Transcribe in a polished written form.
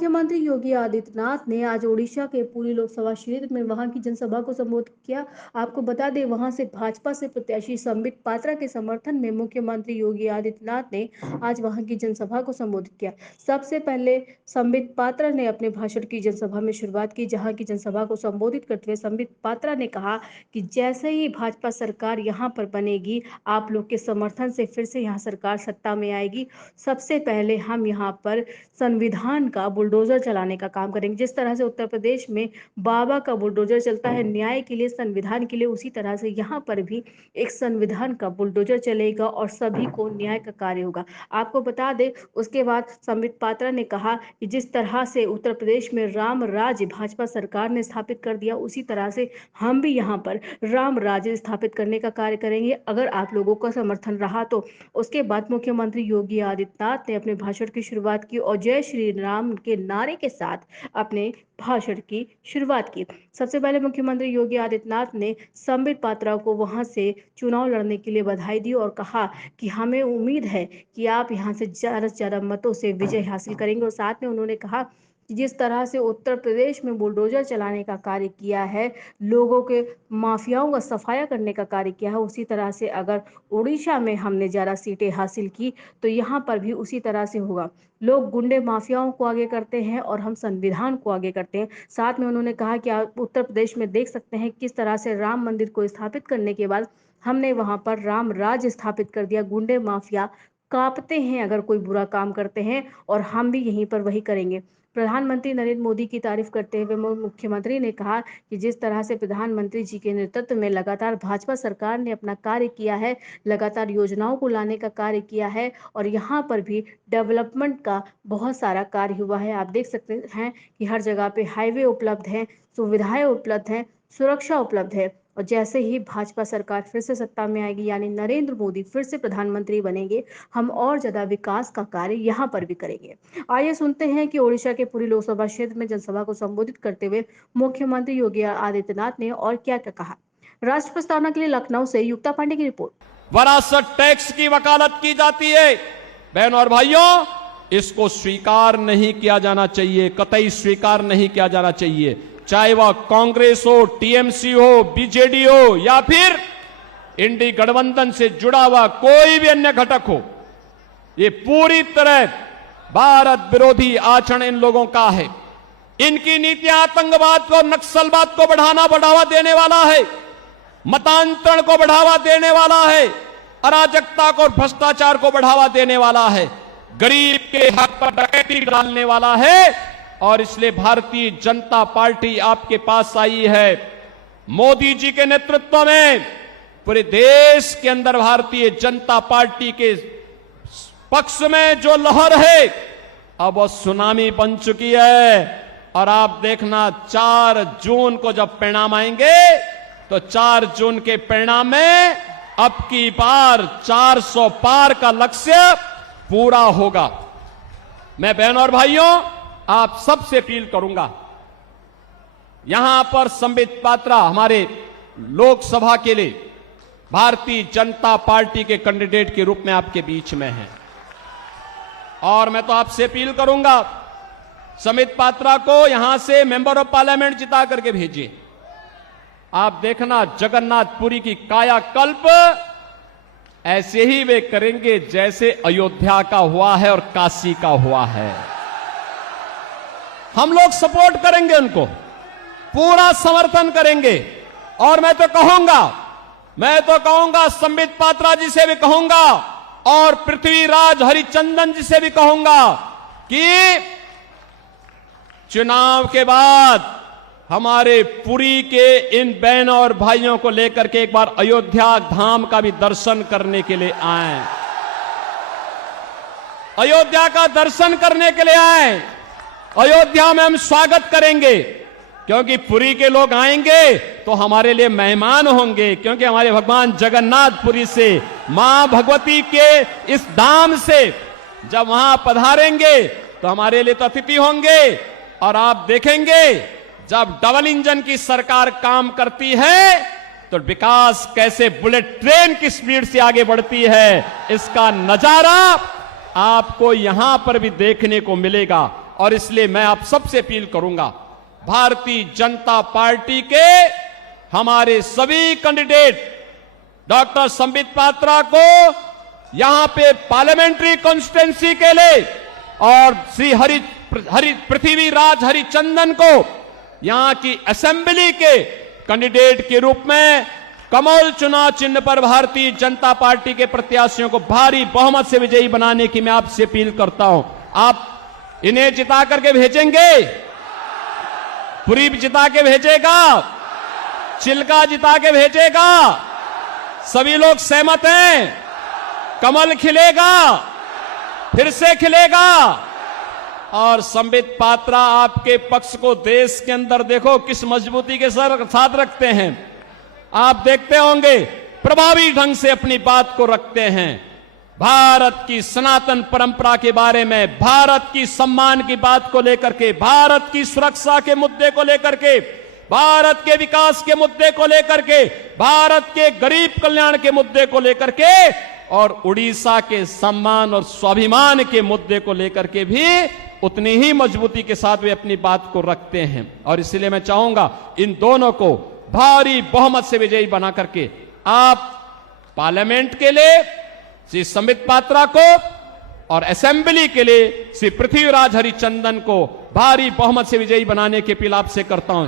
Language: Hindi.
मुख्यमंत्री योगी आदित्यनाथ ने आज ओडिशा के पुरी लोकसभा क्षेत्र में वहां की जनसभा को संबोधित किया। आपको बता दें, वहां से भाजपा से प्रत्याशी संबित पात्रा के समर्थन में मुख्यमंत्री योगी आदित्यनाथ ने आज वहां की जनसभा को संबोधित किया। सबसे पहले संबित पात्रा ने अपने भाषण की जनसभा में शुरुआत की, जहां की जनसभा को संबोधित करते हुए संबित पात्रा ने कहा कि जैसे ही भाजपा सरकार यहां पर बनेगी, आप लोग के समर्थन से फिर से यहां सरकार सत्ता में आएगी। सबसे पहले हम यहां पर संविधान का बुलडोजर चलाने का काम करेंगे। जिस तरह से उत्तर प्रदेश में बाबा का बुलडोजर चलता है न्याय के लिए, संविधान के लिए, उसी तरह से यहाँ पर भी एक संविधान का बुलडोजर चलेगा और सभी को न्याय का कार्य होगा। आपको बता दें, उसके बाद संबित पात्रा ने कहा कि जिस तरह से उत्तर प्रदेश में राम राज्य भाजपा सरकार ने स्थापित कर दिया, उसी तरह से हम भी यहाँ पर राम राज्य स्थापित करने का कार्य करेंगे, अगर आप लोगों का समर्थन रहा तो। उसके बाद मुख्यमंत्री योगी आदित्यनाथ ने अपने भाषण की शुरुआत की और जय श्री राम के नारे के साथ अपने भाषण की शुरुआत की। सबसे पहले मुख्यमंत्री योगी आदित्यनाथ ने संबित पात्रा को वहां से चुनाव लड़ने के लिए बधाई दी और कहा कि हमें उम्मीद है कि आप यहां से ज्यादा मतों से विजय हासिल करेंगे। और साथ में उन्होंने कहा कि जिस तरह से उत्तर प्रदेश में बुलडोजर चलाने का कार्य किया है, लोगों के माफियाओं का सफाया करने का कार्य किया है, उसी तरह से अगर उड़ीसा में हमने ज्यादा सीटें हासिल की तो यहाँ पर भी उसी तरह से होगा। लोग गुंडे माफियाओं को आगे करते हैं और हम संविधान को आगे करते हैं। साथ में उन्होंने कहा कि आप उत्तर प्रदेश में देख सकते हैं किस तरह से राम मंदिर को स्थापित करने के बाद हमने वहां पर राम राज्य स्थापित कर दिया। गुंडे माफिया कांपते हैं अगर कोई बुरा काम करते हैं, और हम भी यहीं पर वही करेंगे। प्रधानमंत्री नरेंद्र मोदी की तारीफ करते हुए मुख्यमंत्री ने कहा कि जिस तरह से प्रधानमंत्री जी के नेतृत्व में लगातार भाजपा सरकार ने अपना कार्य किया है, लगातार योजनाओं को लाने का कार्य किया है और यहाँ पर भी डेवलपमेंट का बहुत सारा कार्य हुआ है। आप देख सकते हैं कि हर जगह पे हाईवे उपलब्ध हैं, सुविधाएं उपलब्ध हैं, सुरक्षा उपलब्ध है। और जैसे ही भाजपा सरकार फिर से सत्ता में आएगी, यानी नरेंद्र मोदी फिर से प्रधानमंत्री बनेंगे, हम और ज्यादा विकास का कार्य यहाँ पर भी करेंगे। आइए सुनते हैं कि ओडिशा के पुरी लोकसभा क्षेत्र में जनसभा को संबोधित करते हुए मुख्यमंत्री योगी आदित्यनाथ ने और क्या क्या कहा। राष्ट्र प्रस्तावना के लिए लखनऊ से युक्ता पांडे की रिपोर्ट। वरासत टैक्स की वकालत की जाती है। बहनों और भाइयों, इसको स्वीकार नहीं किया जाना चाहिए, कतई स्वीकार नहीं किया जाना चाहिए। चाहे वह कांग्रेस हो, टीएमसी हो, बीजेडी हो या फिर इंडी गठबंधन से जुड़ा हुआ कोई भी अन्य घटक हो, ये पूरी तरह भारत विरोधी आचरण इन लोगों का है। इनकी नीतियां आतंकवाद को, नक्सलवाद को बढ़ावा देने वाला है, मतांतरण को बढ़ावा देने वाला है, अराजकता को और भ्रष्टाचार को बढ़ावा देने वाला है, गरीब के हक पर डकैती डालने वाला है। और इसलिए भारतीय जनता पार्टी आपके पास आई है। मोदी जी के नेतृत्व में पूरे देश के अंदर भारतीय जनता पार्टी के पक्ष में जो लहर है, अब वो सुनामी बन चुकी है। और आप देखना 4 जून को जब परिणाम आएंगे तो 4 जून के परिणाम में अब की बार 400 पार का लक्ष्य पूरा होगा। मैं बहनों और भाइयों, आप सबसे अपील करूंगा, यहां पर संबित पात्रा हमारे लोकसभा के लिए भारतीय जनता पार्टी के कैंडिडेट के रूप में आपके बीच में हैं। और मैं तो आपसे अपील करूंगा, संबित पात्रा को यहां से मेंबर ऑफ पार्लियामेंट जिता करके भेजिए। आप देखना जगन्नाथपुरी की कायाकल्प ऐसे ही वे करेंगे जैसे अयोध्या का हुआ है और काशी का हुआ है। हम लोग सपोर्ट करेंगे, उनको पूरा समर्थन करेंगे। और मैं तो कहूंगा संबित पात्रा जी से भी कहूंगा और पृथ्वीराज हरिचंदन जी से भी कहूंगा कि चुनाव के बाद हमारे पुरी के इन बहनों और भाइयों को लेकर के एक बार अयोध्या धाम का भी दर्शन करने के लिए आए, अयोध्या का दर्शन करने के लिए आए। अयोध्या में हम स्वागत करेंगे, क्योंकि पुरी के लोग आएंगे तो हमारे लिए मेहमान होंगे, क्योंकि हमारे भगवान जगन्नाथपुरी से, मां भगवती के इस धाम से जब वहां पधारेंगे तो हमारे लिए तो अतिथि होंगे। और आप देखेंगे जब डबल इंजन की सरकार काम करती है तो विकास कैसे बुलेट ट्रेन की स्पीड से आगे बढ़ती है, इसका नजारा आपको यहां पर भी देखने को मिलेगा। और इसलिए मैं आप सबसे अपील करूंगा, भारतीय जनता पार्टी के हमारे सभी कैंडिडेट डॉक्टर संबित पात्रा को यहां पे पार्लियामेंट्री कॉन्स्टिट्यूंसी के लिए और श्री पृथ्वीराज हरिचंदन को यहां की असेंबली के कैंडिडेट के रूप में कमल चुनाव चिन्ह पर भारतीय जनता पार्टी के प्रत्याशियों को भारी बहुमत से विजयी बनाने की मैं आपसे अपील करता हूं। आप इन्हें जिता करके भेजेंगे? पुरी जिता के भेजेगा? चिल्का जिता के भेजेगा? सभी लोग सहमत हैं? कमल खिलेगा, फिर से खिलेगा। और संबित पात्रा आपके पक्ष को देश के अंदर देखो किस मजबूती के साथ रखते हैं। आप देखते होंगे प्रभावी ढंग से अपनी बात को रखते हैं। भारत की सनातन परंपरा के बारे में, भारत की सम्मान की बात को लेकर के, भारत की सुरक्षा के मुद्दे को लेकर के, भारत के विकास के मुद्दे को लेकर के, भारत के गरीब कल्याण के मुद्दे को लेकर के और उड़ीसा के सम्मान और स्वाभिमान के मुद्दे को लेकर के भी उतनी ही मजबूती के साथ वे अपनी बात को रखते हैं। और इसलिए मैं चाहूंगा इन दोनों को भारी बहुमत से विजयी बना करके आप पार्लियामेंट के लिए श्री संबित पात्रा को और असेंबली के लिए श्री पृथ्वीराज हरिचंदन को भारी बहुमत से विजयी बनाने की अपील आपसे करता हूं।